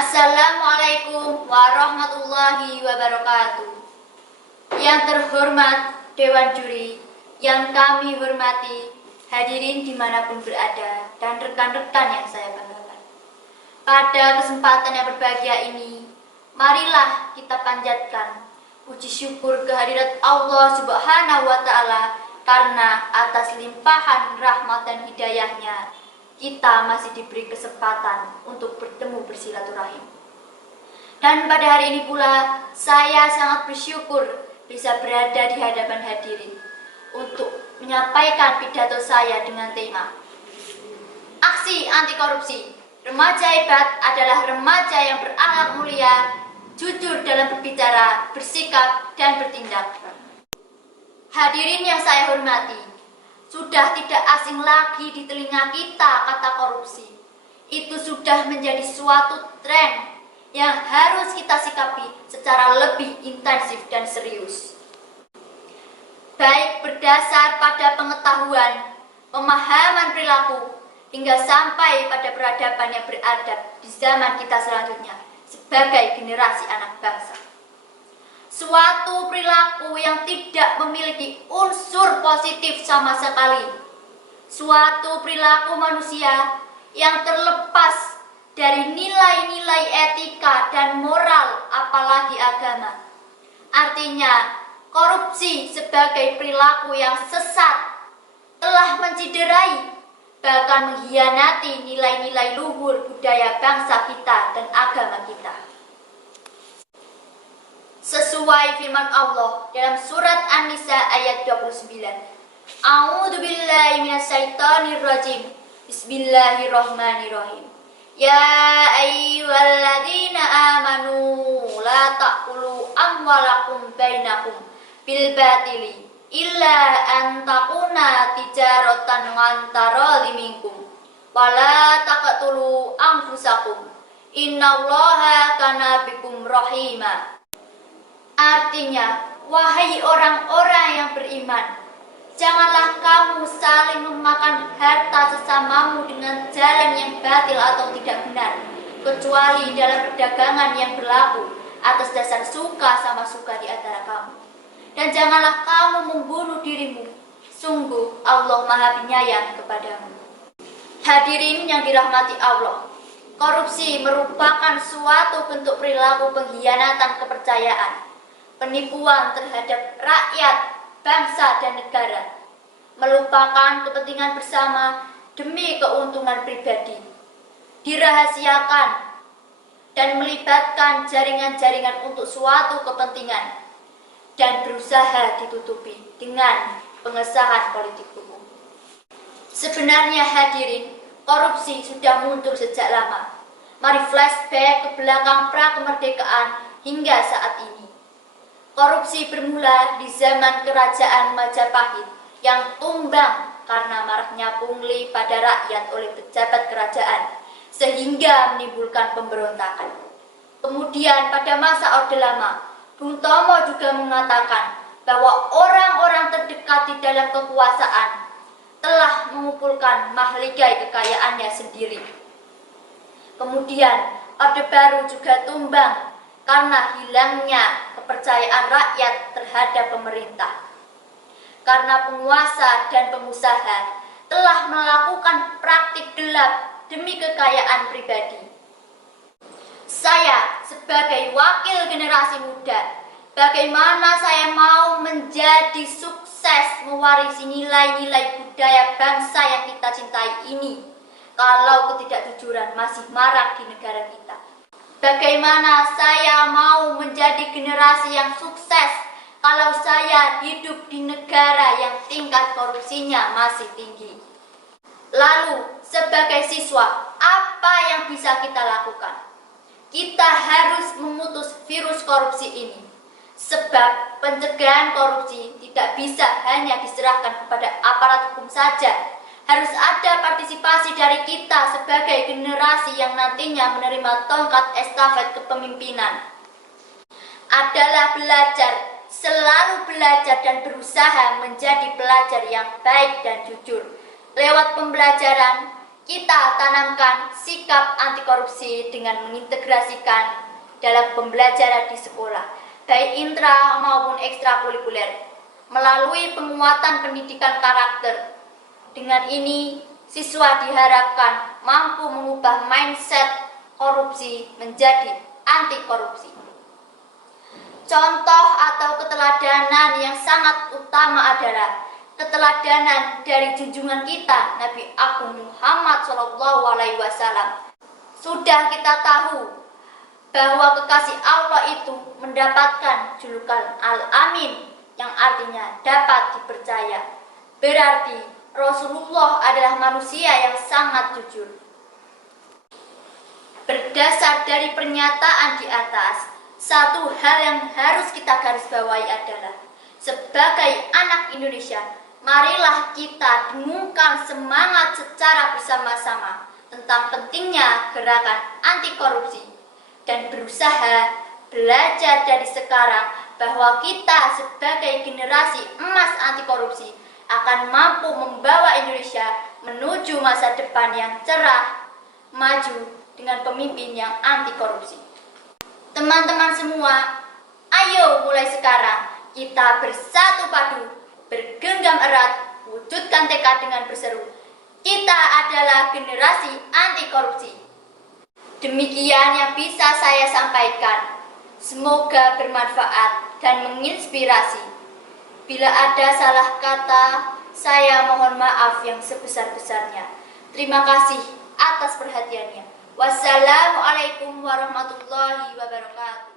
Assalamualaikum warahmatullahi wabarakatuh. Yang terhormat Dewan Juri, yang kami hormati, hadirin dimanapun berada, dan rekan-rekan yang saya banggakan. Pada kesempatan yang berbahagia ini, marilah kita panjatkan puji syukur kehadirat Allah Subhanahu wa Ta'ala, karena atas limpahan rahmat dan hidayahnya kita masih diberi kesempatan untuk bertemu bersilaturahim. Dan pada hari ini pula saya sangat bersyukur bisa berada di hadapan hadirin untuk menyampaikan pidato saya dengan tema Aksi Anti Korupsi. Remaja hebat adalah remaja yang berakhlak mulia, jujur dalam berbicara, bersikap, dan bertindak. Hadirin yang saya hormati, sudah tidak asing lagi di telinga kita kata korupsi. Itu sudah menjadi suatu tren yang harus kita sikapi secara lebih intensif dan serius. Baik berdasar pada pengetahuan, pemahaman perilaku, hingga sampai pada peradaban yang beradab di zaman kita selanjutnya sebagai generasi anak bangsa. Suatu perilaku yang tidak memiliki unsur positif sama sekali. Suatu perilaku manusia yang terlepas dari nilai-nilai etika dan moral, apalagi agama. Artinya, korupsi sebagai perilaku yang sesat telah menciderai, bahkan mengkhianati nilai-nilai luhur budaya bangsa kita dan agama kita. Sesuai firman Allah dalam surat An-Nisa ayat 29. A'udzubillahi minasyaitonirrajim. Bismillahirrahmanirrahim. Ya ayyuhalladzina amanu la ta'kulu amwalakum bainakum bil batili illa an takuna tijaratan an taradhi minkum wala taqtulu anfusakum innallaha kana bikum rahima. Artinya, wahai orang-orang yang beriman, janganlah kamu saling memakan harta sesamamu dengan jalan yang batil atau tidak benar, kecuali dalam perdagangan yang berlaku atas dasar suka sama suka di antara kamu. Dan janganlah kamu membunuh dirimu, sungguh Allah Maha Penyayang kepadamu. Hadirin yang dirahmati Allah, korupsi merupakan suatu bentuk perilaku pengkhianatan kepercayaan, penipuan terhadap rakyat, bangsa, dan negara, melupakan kepentingan bersama demi keuntungan pribadi, dirahasiakan, dan melibatkan jaringan-jaringan untuk suatu kepentingan, dan berusaha ditutupi dengan pengesahan politik hukum. Sebenarnya hadirin, korupsi sudah muncul sejak lama. Mari flashback ke belakang pra-kemerdekaan hingga saat ini. Korupsi bermula di zaman kerajaan Majapahit yang tumbang karena maraknya pungli pada rakyat oleh pejabat kerajaan sehingga menimbulkan pemberontakan. Kemudian pada masa Orde Lama, Bung Tomo juga mengatakan bahwa orang-orang terdekat di dalam kekuasaan telah mengumpulkan mahligai kekayaannya sendiri. Kemudian Orde Baru juga tumbang karena hilangnya kepercayaan rakyat terhadap pemerintah. Karena penguasa dan pengusaha telah melakukan praktik gelap demi kekayaan pribadi. Saya sebagai wakil generasi muda, bagaimana saya mau menjadi sukses mewarisi nilai-nilai budaya bangsa yang kita cintai ini kalau ketidakjujuran masih marak di negara kita? Bagaimana saya mau menjadi generasi yang sukses kalau saya hidup di negara yang tingkat korupsinya masih tinggi? Lalu, sebagai siswa, apa yang bisa kita lakukan? Kita harus memutus virus korupsi ini. Sebab pencegahan korupsi tidak bisa hanya diserahkan kepada aparat hukum saja. Harus ada partisipasi dari kita sebagai generasi yang nantinya menerima tongkat estafet kepemimpinan. Adalah belajar, selalu belajar dan berusaha menjadi pelajar yang baik dan jujur. Lewat pembelajaran, kita tanamkan sikap anti korupsi dengan mengintegrasikan dalam pembelajaran di sekolah, baik intra maupun ekstrakurikuler, melalui penguatan pendidikan karakter. Dengan ini, siswa diharapkan mampu mengubah mindset korupsi menjadi anti korupsi. Contoh atau keteladanan yang sangat utama adalah keteladanan dari junjungan kita Nabi Agung Muhammad SAW. Sudah kita tahu bahwa kekasih Allah itu mendapatkan julukan Al-Amin yang artinya dapat dipercaya. Berarti Rasulullah adalah manusia yang sangat jujur. Berdasar dari pernyataan di atas, satu hal yang harus kita garisbawahi adalah sebagai anak Indonesia, marilah kita dengungkan semangat secara bersama-sama tentang pentingnya gerakan anti korupsi dan berusaha belajar dari sekarang bahwa kita sebagai generasi emas anti korupsi akan mampu membawa Indonesia menuju masa depan yang cerah, maju dengan pemimpin yang anti korupsi. Teman-teman semua, ayo mulai sekarang kita bersatu padu, bergenggam erat, wujudkan tekad dengan berseru. Kita adalah generasi anti korupsi. Demikian yang bisa saya sampaikan. Semoga bermanfaat dan menginspirasi. Bila ada salah kata, saya mohon maaf yang sebesar-besarnya. Terima kasih atas perhatiannya. Wassalamualaikum warahmatullahi wabarakatuh.